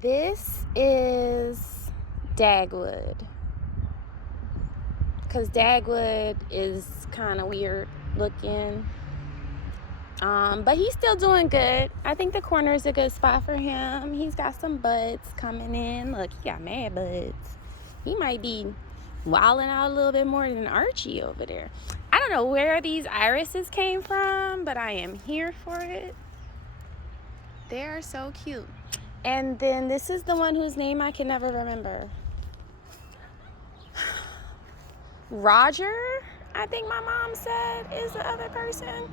This is Dagwood, because Dagwood is kind of weird looking, but he's still doing good. I think the corner is a good spot for him. He's got some buds coming in. Look, he got mad buds. He might be wilding out a little bit more than Archie over there. I don't know where these irises came from, but I am here for it. They are so cute. And then this is the one whose name I can never remember. Roger, I think my mom said, is the other person.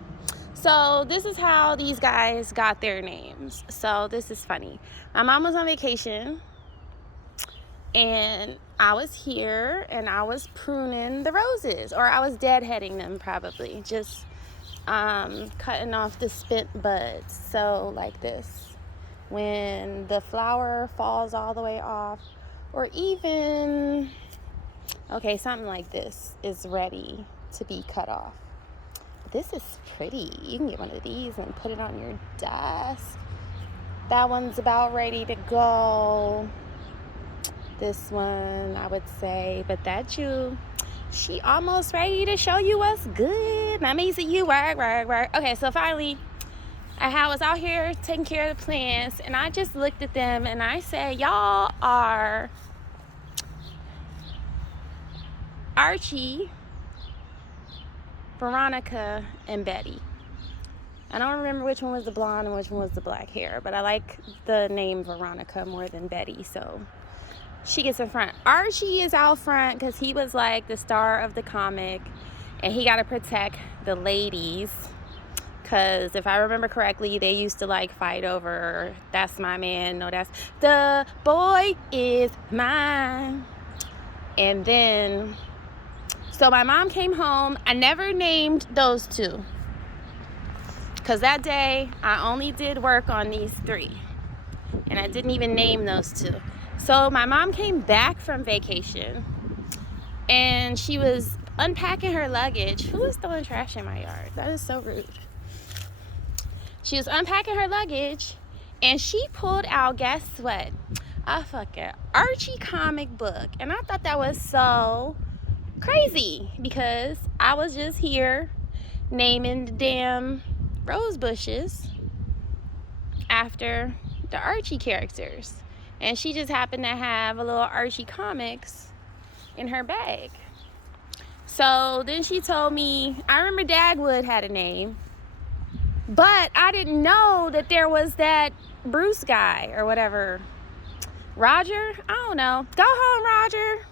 So this is how these guys got their names. So this is funny. My mom was on vacation and I was here and I was pruning the roses, or I was deadheading them probably, just cutting off the spent buds. So like this. When the flower falls all the way off, or even, okay, something like this is ready to be cut off. This is pretty. You can get one of these and put it on your desk. That one's about ready to go. This one, I would say, but that Jew, she almost ready to show you what's good. Let me see you work. Okay, so finally, I was out here taking care of the plants, and I just looked at them and I said, y'all are Archie, Veronica, and Betty. I don't remember which one was the blonde and which one was the black hair, but I like the name Veronica more than Betty, so she gets in front. Archie is out front because he was like the star of the comic, and he got to protect the ladies. Because if I remember correctly, they used to like fight over, that's my man, no, that's the boy is mine. And then, so my mom came home. I never named those two, because that day I only did work on these three, and I didn't even name those two. So my mom came back from vacation, and she was unpacking her luggage. Who is throwing trash in my yard? That is so rude. She was unpacking her luggage, and she pulled out, guess what? A fucking Archie comic book. And I thought that was so crazy, because I was just here naming the damn rose bushes after the Archie characters. And she just happened to have a little Archie comics in her bag. So then she told me, I remember Dagwood had a name, but I didn't know that there was that Bruce guy or whatever. Roger? I don't know. Go home, Roger.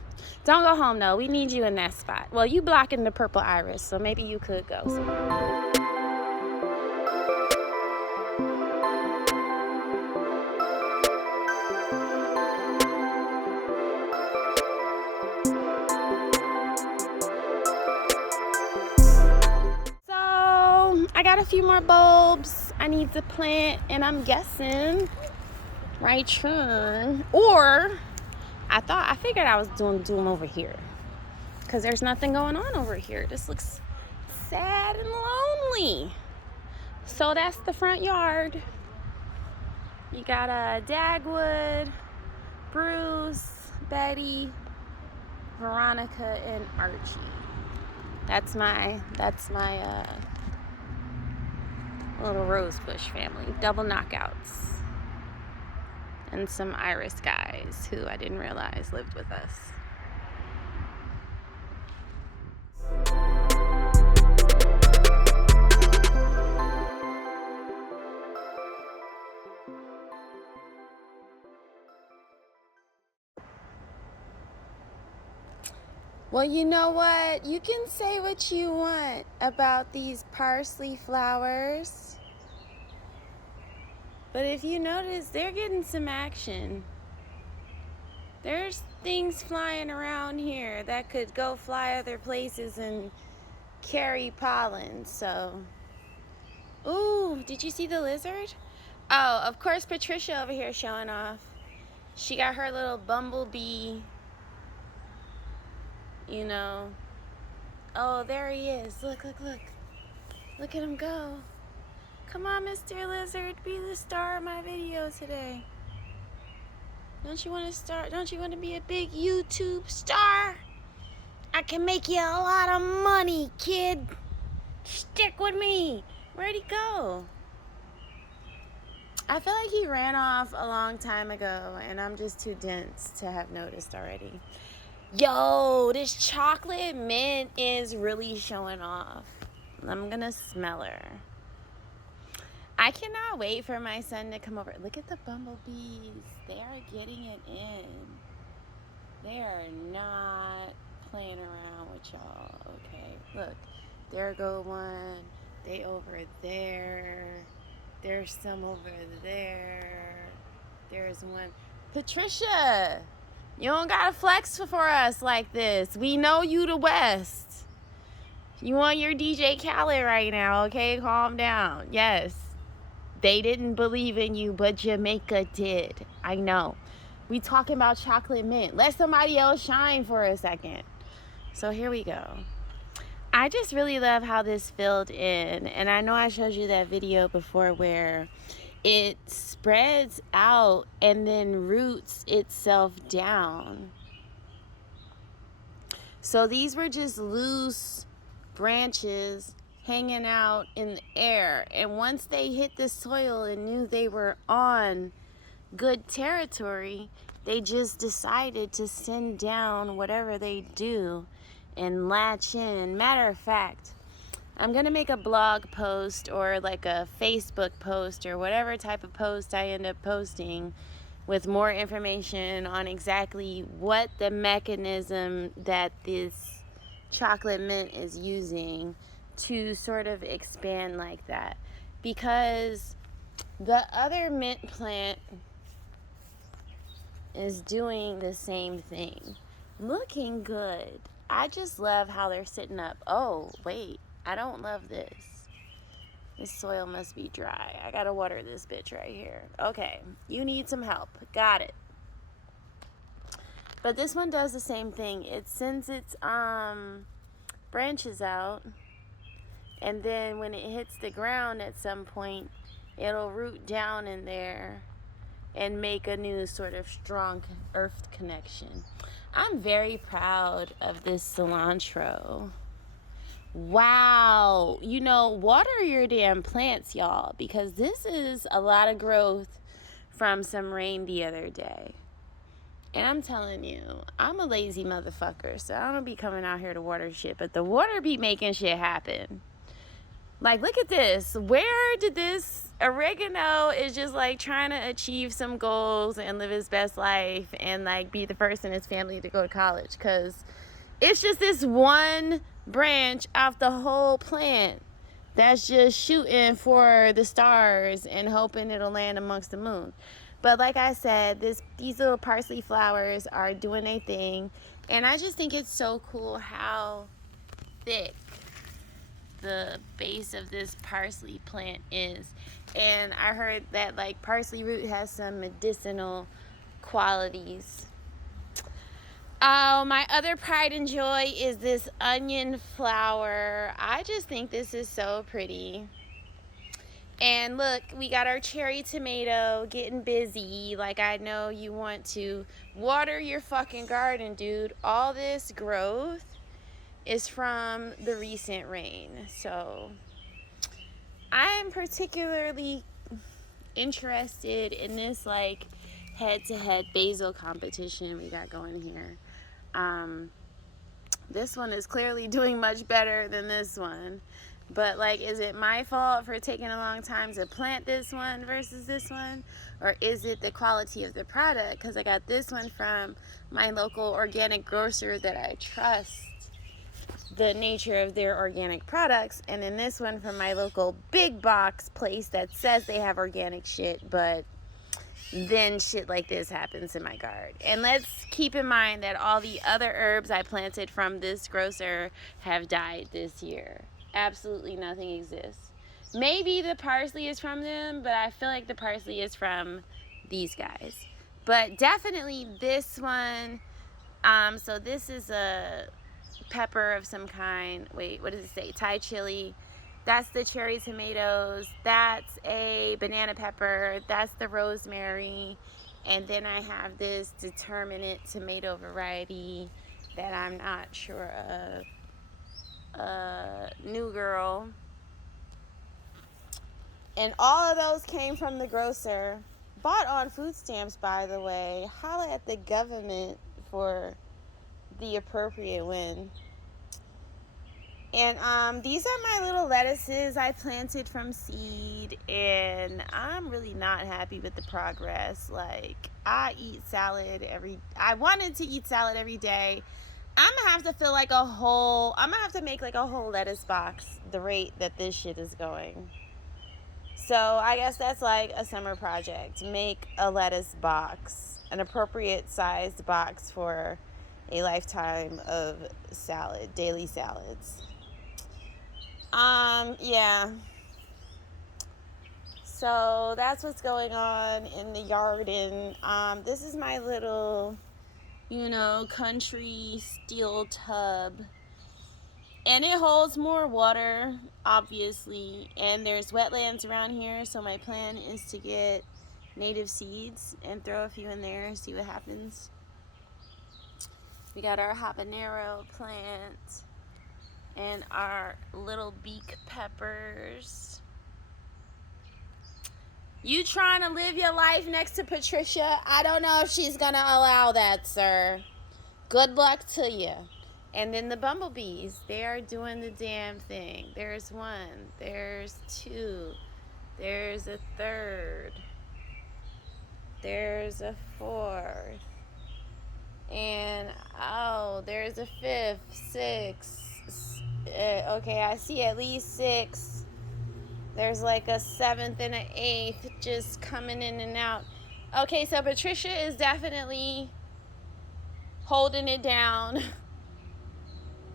Don't go home, though. We need you in that spot. Well, you blocking the purple iris, so maybe you could go somewhere. I got a few more bulbs I need to plant, and I'm guessing right turn, or I figured I was doing them over here, because there's nothing going on over here. This looks sad and lonely. So that's the front yard. You got Dagwood, Bruce, Betty, Veronica, and Archie. That's my little rosebush family. Double knockouts. And some iris guys who I didn't realize lived with us. Well, you know what? You can say what you want about these parsley flowers, but if you notice, they're getting some action. There's things flying around here that could go fly other places and carry pollen, so. Ooh, did you see the lizard? Oh, of course, Patricia over here showing off. She got her little bumblebee, you know. Oh, there he is. Look. Look at him go. Come on, Mr. Lizard, be the star of my video today. Don't you want to start? Don't you want to be a big YouTube star? I can make you a lot of money, kid. Stick with me. Where'd he go? I feel like he ran off a long time ago, and I'm just too dense to have noticed already. Yo, this chocolate mint is really showing off. I'm gonna smell her. I cannot wait for my son to come over. Look at the bumblebees. They are getting it in. They are not playing around with y'all, okay? Look, there go one. They over there. There's some over there. There's one. Patricia, you don't gotta flex for us like this. We know you the West. You want your DJ Khaled right now, okay? Calm down. Yes. They didn't believe in you, but Jamaica did. I know. We talking about chocolate mint. Let somebody else shine for a second. So here we go. I just really love how this filled in. And I know I showed you that video before where it spreads out and then roots itself down. So these were just loose branches hanging out in the air, and once they hit the soil and knew they were on good territory, they just decided to send down whatever they do and latch in. Matter of fact, I'm gonna make a blog post or like a Facebook post or whatever type of post I end up posting with more information on exactly what the mechanism that this chocolate mint is using to sort of expand like that, because the other mint plant is doing the same thing. Looking good. I just love how they're sitting up. Oh, wait. I don't love this. This soil must be dry. I gotta water this bitch right here. Okay. You need some help. Got it. But this one does the same thing. It sends its branches out, and then when it hits the ground at some point, it'll root down in there and make a new sort of strong earth connection. I'm very proud of this cilantro. Wow. You know, water your damn plants, y'all, because this is a lot of growth from some rain the other day. And I'm telling you, I'm a lazy motherfucker, so I don't be coming out here to water shit, but the water be making shit happen. Like, look at this. Where did this oregano is just like trying to achieve some goals and live his best life and like be the first in his family to go to college, because it's just this one branch off the whole plant that's just shooting for the stars and hoping it'll land amongst the moon. But like I said, these little parsley flowers are doing a thing, and I just think it's so cool how thick the base of this parsley plant is. And I heard that like parsley root has some medicinal qualities. Oh, my other pride and joy is this onion flower. I just think this is so pretty. And look, we got our cherry tomato getting busy. Like, I know you want to water your fucking garden, dude. All this growth is from the recent rain. So I'm particularly interested in this like head-to-head basil competition we got going here. This one is clearly doing much better than this one, but like, is it my fault for taking a long time to plant this one versus this one, or is it the quality of the product? Because I got this one from my local organic grocer that I trust the nature of their organic products, and then this one from my local big box place that says they have organic shit, but then shit like this happens in my garden. And let's keep in mind that all the other herbs I planted from this grocer have died this year. Absolutely nothing exists. Maybe the parsley is from them, but I feel like the parsley is from these guys. But definitely this one. So this is a pepper of some kind. Wait, what does it say? Thai chili. That's the cherry tomatoes. That's a banana pepper. That's the rosemary. And then I have this determinate tomato variety that I'm not sure of. New Girl. And all of those came from the grocer. Bought on food stamps, by the way. Holla at the government for the appropriate win. And these are my little lettuces I planted from seed, and I'm really not happy with the progress. Like, I wanted to eat salad every day. I'm gonna have to make like a whole lettuce box the rate that this shit is going. So I guess that's like a summer project. Make a lettuce box, an appropriate sized box for a lifetime of daily salads. Yeah. So that's what's going on in the garden. This is my little, country steel tub. And it holds more water, obviously. And there's wetlands around here, so my plan is to get native seeds and throw a few in there and see what happens. We got our habanero plant and our little beak peppers. You trying to live your life next to Patricia? I don't know if she's gonna allow that, sir. Good luck to you. And then the bumblebees, they are doing the damn thing. There's one, there's two, there's a third, there's a fourth, and there's a fifth, sixth. Okay, I see at least six. There's like a seventh and an eighth just coming in and out. Okay, so Patricia is definitely holding it down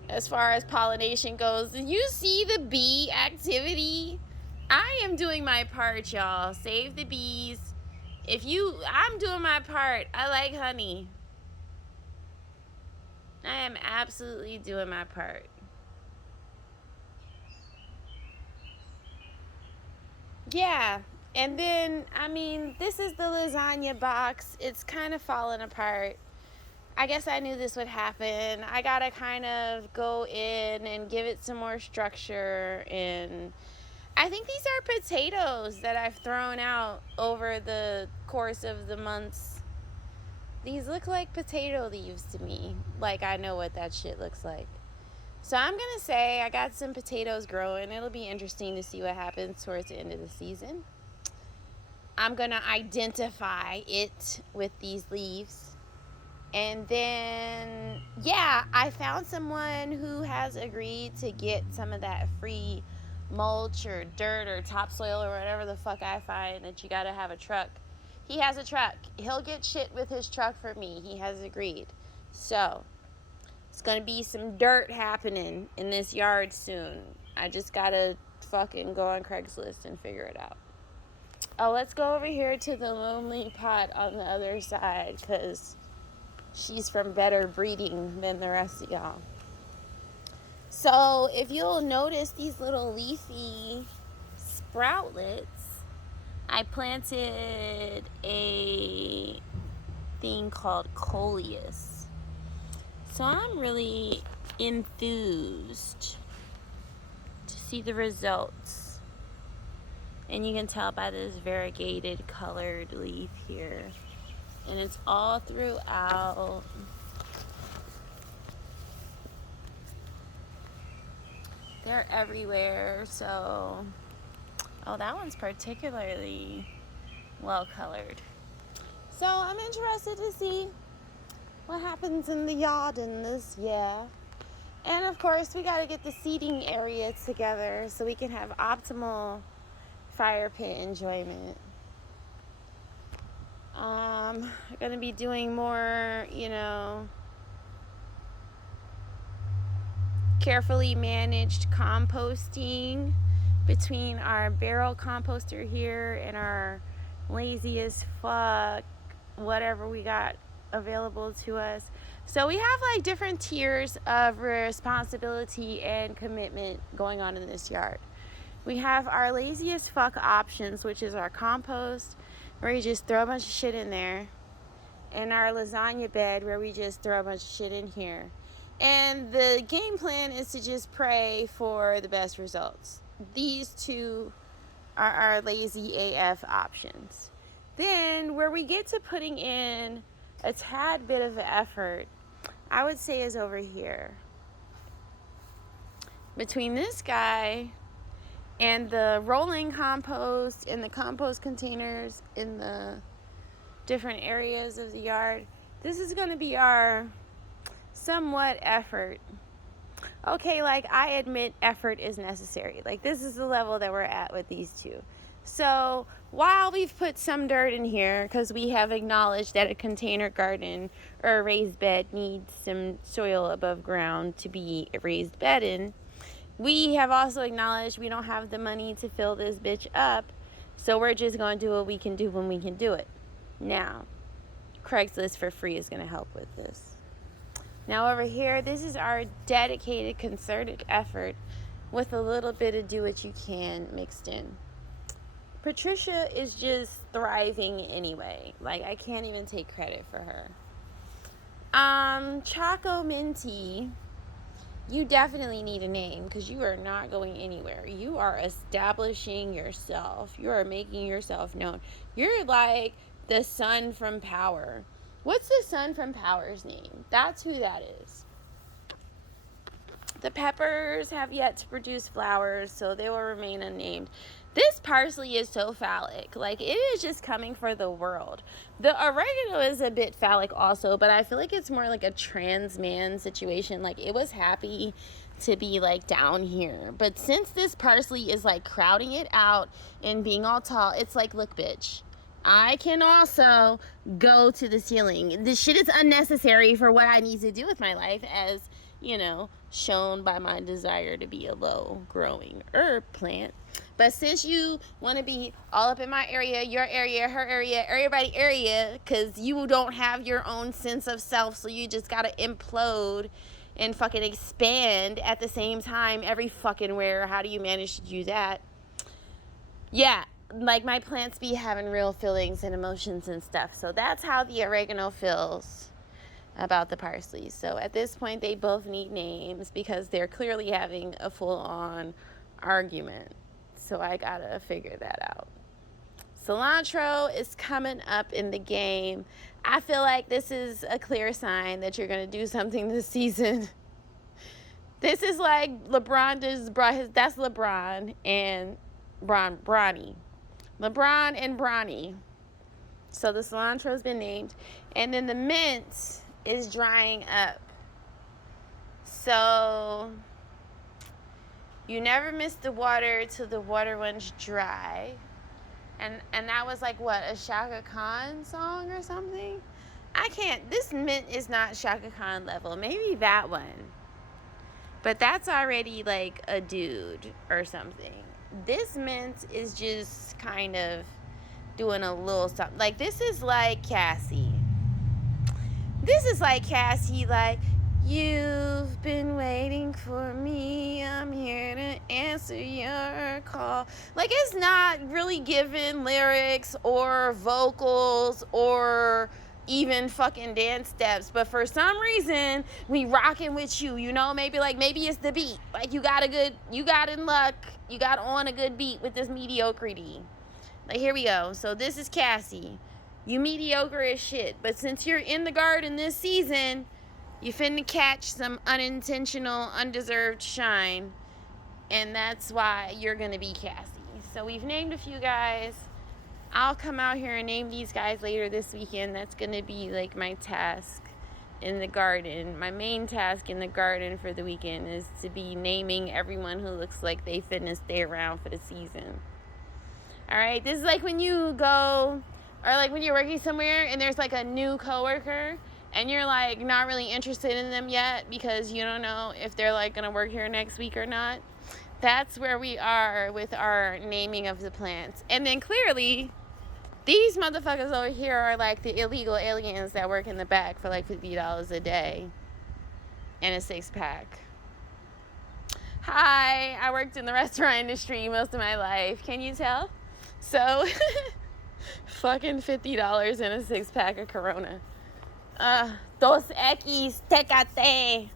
as far as pollination goes. Did you see the bee activity? I am doing my part, y'all. Save the bees. I'm doing my part. I like honey. I am absolutely doing my part. Yeah, and then, this is the lasagna box. It's kind of falling apart. I guess I knew this would happen. I gotta kind of go in and give it some more structure. And I think these are potatoes that I've thrown out over the course of the months. These look like potato leaves to me. Like, I know what that shit looks like. So I'm going to say I got some potatoes growing. It'll be interesting to see what happens towards the end of the season. I'm going to identify it with these leaves. And then, I found someone who has agreed to get some of that free mulch or dirt or topsoil or whatever the fuck I find that you got to have a truck. He has a truck. He'll get shit with his truck for me. He has agreed. So it's going to be some dirt happening in this yard soon. I just got to fucking go on Craigslist and figure it out. Oh, let's go over here to the lonely pot on the other side, because she's from better breeding than the rest of y'all. So if you'll notice these little leafy sproutlets, I planted a thing called coleus. So I'm really enthused to see the results. And you can tell by this variegated colored leaf here. And it's all throughout. They're everywhere. So, that one's particularly well colored. So I'm interested to see what happens in the garden this year. And of course, we got to get the seating area together so we can have optimal fire pit enjoyment. We're going to be doing more, carefully managed composting between our barrel composter here and our lazy as fuck whatever we got available to us. So we have like different tiers of responsibility and commitment going on in this yard. We have our lazy as fuck options, which is our compost, where you just throw a bunch of shit in there and our lasagna bed where we just throw a bunch of shit in here. And the game plan is to just pray for the best results. These two are our lazy AF options. Then where we get to putting in a tad bit of effort, I would say is over here. Between this guy and the rolling compost and the compost containers in the different areas of the yard, this is going to be our somewhat effort. Okay, like I admit effort is necessary. Like this is the level that we're at with these two. So while we've put some dirt in here because we have acknowledged that a container garden or a raised bed needs some soil above ground to be a raised bed in, we have also acknowledged we don't have the money to fill this bitch up. So we're just going to do what we can do when we can do it. Now, Craigslist for free is going to help with this. Now over here, this is our dedicated, concerted effort with a little bit of do what you can mixed in. Patricia is just thriving anyway. Like, I can't even take credit for her. Choco Minty, you definitely need a name because you are not going anywhere. You are establishing yourself. You are making yourself known. You're like the son from Power. What's the son from Power's name? That's who that is. The peppers have yet to produce flowers, so they will remain unnamed. This parsley is so phallic. Like, it is just coming for the world. The oregano is a bit phallic also, but I feel like it's more like a trans man situation. Like, it was happy to be, like, down here. But since this parsley is, like, crowding it out and being all tall, it's like, look, bitch, I can also go to the ceiling. This shit is unnecessary for what I need to do with my life, as, you know, shown by my desire to be a low-growing herb plant. But since you want to be all up in my area, your area, her area, everybody area, because you don't have your own sense of self, so you just got to implode and fucking expand at the same time every fucking where. How do you manage to do that? Yeah. Like, my plants be having real feelings and emotions and stuff. So that's how the oregano feels about the parsley. So at this point, they both need names because they're clearly having a full-on argument. So I gotta figure that out. Cilantro is coming up in the game. I feel like this is a clear sign that you're gonna do something this season. This is like that's LeBron and Bronny. LeBron and Bronny. So the cilantro's been named. And then the mint is drying up. So you never miss the water till the water runs dry. And that was like, what, a Shaka Khan song or something? This mint is not Shaka Khan level. Maybe that one. But that's already like a dude or something. This mint is just kind of doing a little something. Like, this is like Cassie. Like, you've been waiting for me. I'm here to answer your call. Like, it's not really given lyrics or vocals or even fucking dance steps, but for some reason we rocking with you, you know. Maybe it's the beat. Like, you got in luck, you got on a good beat with this mediocrity. Like, here we go. So this is Cassie. You mediocre as shit, but since you're in the garden this season, you finna catch some unintentional, undeserved shine, and that's why you're gonna be Cassie. So we've named a few guys. I'll come out here and name these guys later this weekend. That's going to be like my task in the garden. My main task in the garden for the weekend is to be naming everyone who looks like they finna stay around for the season. Alright, this is like when you go, or like when you're working somewhere and there's like a new coworker and you're like not really interested in them yet because you don't know if they're like going to work here next week or not. That's where we are with our naming of the plants. And then clearly, these motherfuckers over here are like the illegal aliens that work in the back for like $50 a day and a 6-pack. Hi, I worked in the restaurant industry most of my life. Can you tell? So, fucking $50 and a 6-pack of Corona. Dos X, tecate.